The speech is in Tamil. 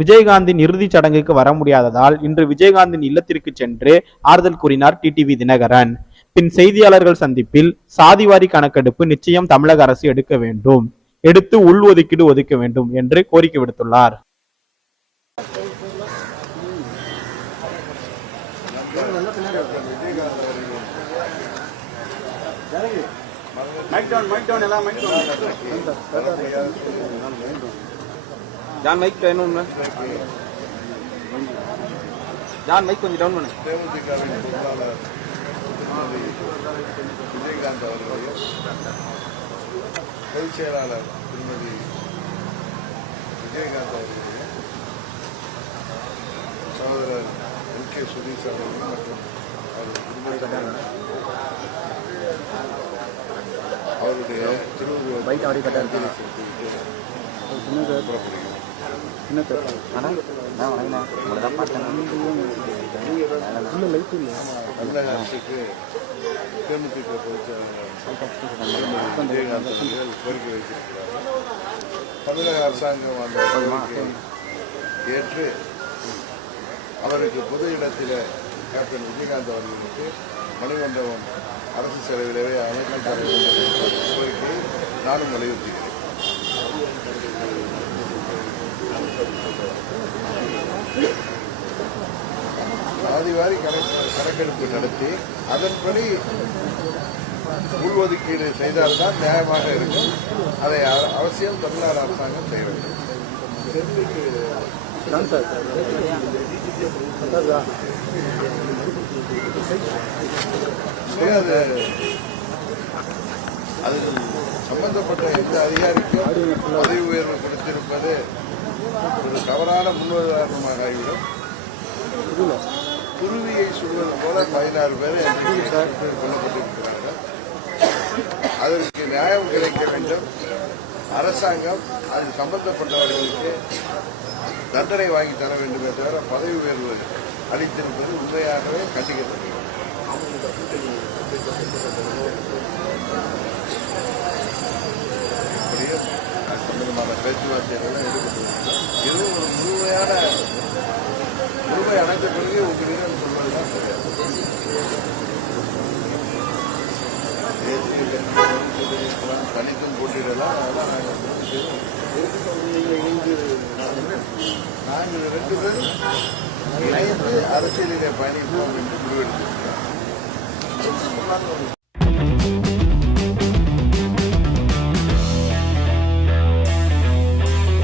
விஜயகாந்தின் இறுதிச் சடங்குக்கு வர முடியாததால் இன்று விஜயகாந்தின் இல்லத்திற்கு சென்று ஆறுதல் கூறினார் டிடிவி தினகரன். பின் செய்தியாளர்கள் சந்திப்பில் சாதிவாரி கணக்கெடுப்பு நிச்சயம் தமிழக அரசு எடுக்க வேண்டும். எடுத்து உள் ஒதுக்கீடு ஒதுக்க வேண்டும் என்று கோரிக்கை விடுத்துள்ளார். மைக் டவுன் மைக் டவுன் எல்லாம் மைக் டவுன் ஜான் மைக் வேணும் ஜான் மைக் கொஞ்சம் டவுன் பண்ணு விஜயகாந்த் அவர்களுடைய பொதுச் செயலாளர் திருமதி விஜயகாந்த் அவர்களுடைய சகோதரர் எம் கே சுதீஷ் அவர்கள் மற்றும் அவரது குடும்பத்தினர் அவருடைய பொதுச் செயலாளர் விஜயகாந்த் அவர்கள் கோரிக்கை வைத்திருக்கிறார்கள் தமிழக அரசாங்கம் அந்த ஏற்று அவருக்கு பொது இடத்தில் கேப்டன் விஜயகாந்த் அவர்களுக்கு மணிமண்டபம் அரசு வேண்டும் என்ற கோரிக்கையை நானும் வலியுறுத்துகிறேன். ஆதிவாரி கணக்கு கணக்கெடுப்பு நடத்தி அதன்படி உள்ஒதுக்கீடு செய்தால்தான் நியாயமாக இருக்கும். அதை அவசியம் தமிழ்நாடு அரசாங்கம் செய்ய வேண்டும். அது அதில் சம்பந்தப்பட்ட எந்த அதிகாரிக்கும் பதவி உயர்வு கொடுத்திருப்பது ஒரு தவறான முன்னுதாரணமாக ஆகிவிடும் குருவியை போல பதினாறு பேர் கொல்லப்பட்டிருக்கிறாங்க அதற்கு நியாயம் கிடைக்க வேண்டும். அரசாங்கம் அதில் சம்பந்தப்பட்டவர்களுக்கு தண்டனை வாங்கி தர வேண்டுமே தவிர பதவி உயர்வு அளித்திருப்பது உண்மையாகவே கண்டிக்கத்தக்கது. சம்பந்தமான பேச்சுவார்த்தைகள் ஈடுபட்டு தனித்தும் போட்டியிடலாம். அதெல்லாம் நாங்கள் நாங்கள் ரெண்டு பேரும் இணைந்து அரசியலிலே பயணிப்போம் என்று முடிவெடுத்திருக்கிறோம்.